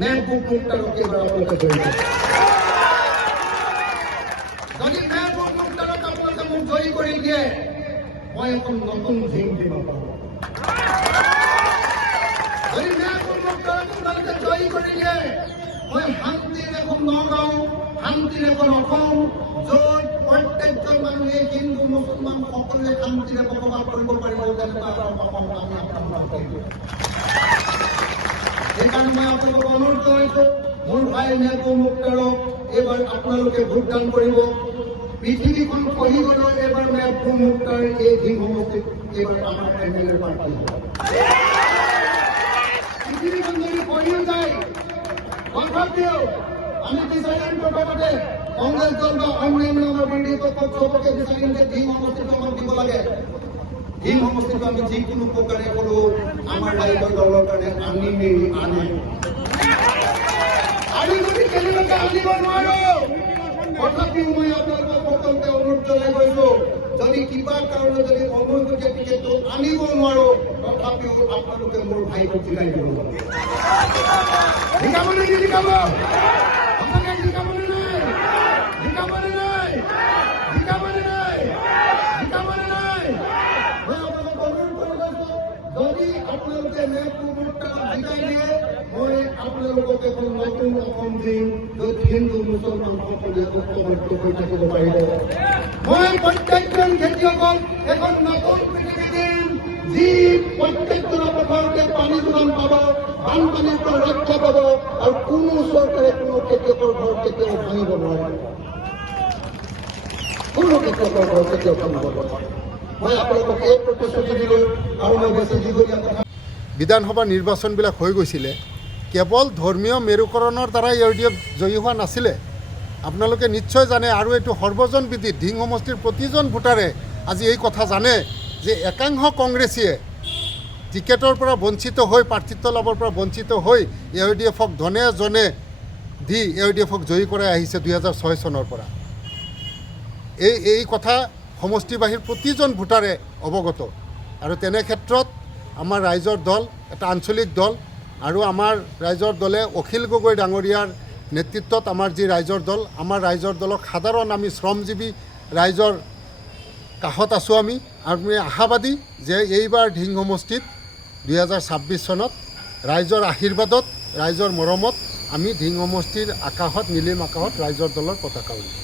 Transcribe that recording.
মেহবুব মুক্তারকে এবার আপনাকে জয়ী করব। যদি মেহবুব মুক্তারক আপনাকে মুখ জয়ী করে দিয়ে মই এখন নতুন ঝিমঝিমা পাবো। যদি মেহবুব মুক্তারক আপনাকে জয়ী করে দিয়ে মই শান্তিৰ এখন নগাঁও, শান্তিৰ এখন অসম, য'ত প্ৰত্যেকজন মানুহে হিন্দু মুছলমান সকলোৱে শান্তিৰে বসবাস কৰিব পাৰিব, তেনেকুৱা এটা অসম আমি আপোনালোকক দিম। সেইকাৰণে মই আপোনালোকক অনুৰোধ কৰিছোঁ, মোৰ ভাই মেহবুব মুক্তাৰক এইবাৰ আপোনালোকে ভোটদান কৰিব। পৃথিৱীখন খহি গ'লেও এইবাৰ মেহবুব মুক্তাৰ এই দিন সমষ্টিত এইবাৰ আমাৰ MLA প্ৰাৰ্থী হ'ব। পৃথিৱীখন যদি খহিও যায় তথাপিও আমি বিচাৰিম প্ৰথমতে কংগ্ৰেছ দল বা অন্যান্য আমাৰ বিৰোধী পক্ষক চবকে বিচাৰিম যে দিন সমষ্টিটো আমাক দিব লাগে। দিন সমষ্টিটো আমি যিকোনো প্ৰকাৰে হ'লেও আমাৰ ৰাইজৰ দলৰ কাৰণে আনিম। আমি যদি কেনেবাকৈ আনিব নোৱাৰো, তথাপিও মই আপোনালোকক সকলোকে অনুৰোধ জনাই গৈছো, যদি কিবা কাৰণে যদি অনুমতি টিকেটটো আনিব নোৱাৰো, তথাপিও আপোনালোকে মোৰ ভাইটোক জিকাই দিব। জিকাবনে নিজিকাব? আপোনালোকে জিকাবনে নাই? জিকাবনে নাই? জিকাবনে নাই? জিকাবনে নাই? মই আপোনালোকক অনুৰোধ কৰি গৈছো, যদি আপোনালোকে মেহবুব মুক্তাৰক জিকাই দিয়ে, মই আপোনালোকক এখন নতুন অসম দিম, য'ত হিন্দু মুছলমান সকলোৱে ঐক্যবদ্ধ হৈ থাকিব পাৰিব। মই প্ৰত্যেকজন খেতিয়কক এখন নতুন পৃথিৱী দিম, যি প্ৰত্যেকজনৰ পথাৰতে পানী যোগান পাব, বানপানীৰ পৰা ৰক্ষা পাব, আৰু কোনো চৰকাৰে কোনো খেতিয়কৰ ঘৰ কেতিয়াও ভাঙিব নোৱাৰে। কোনো খেতিয়কৰ ঘৰ কেতিয়াও ভাঙিব নোৱাৰে। মই আপোনালোকক এই প্ৰতিশ্ৰুতি দিলোঁ, আৰু মই বেছি দীঘলীয়া কথা। বিধানসভা নিৰ্বাচনবিলাক হৈ গৈছিলে, কেৱল ধৰ্মীয় মেৰুকৰণৰ দ্বাৰা AUDF জয়ী হোৱা নাছিলে। আপোনালোকে নিশ্চয় জানে, আৰু এইটো সৰ্বজন বিদিত, ধিং সমষ্টিৰ প্ৰতিজন ভোটাৰে আজি এই কথা জানে যে একাংশ কংগ্ৰেছীয়ে টিকেটৰ পৰা বঞ্চিত হৈ, প্ৰাৰ্থিত্ব লাভৰ পৰা বঞ্চিত হৈ AUDFক ধনে জনে দি AUDFক জয়ী কৰাই আহিছে 2006 চনৰ পৰা। এই কথা সমষ্টিবাসীৰ প্ৰতিজন ভোটাৰে অৱগত, আৰু তেনে ক্ষেত্ৰত আমাৰ ৰাইজৰ দল এটা আঞ্চলিক দল, আৰু আমাৰ ৰাইজৰ দলে অখিল গগৈ ডাঙৰীয়াৰ নেতৃত্বত আমাৰ যি ৰাইজৰ দল, আমাৰ ৰাইজৰ দলক সাধাৰণ আমি শ্ৰমজীৱী ৰাইজৰ কাষত আছোঁ। আমি আশাবাদী যে এইবাৰ ধিং সমষ্টিত 2026 চনত ৰাইজৰ আশীৰ্বাদত, ৰাইজৰ মৰমত আমি ধিং সমষ্টিৰ আকাশত, নীলিম আকাশত ৰাইজৰ দলৰ পতাকা উলিয়াম।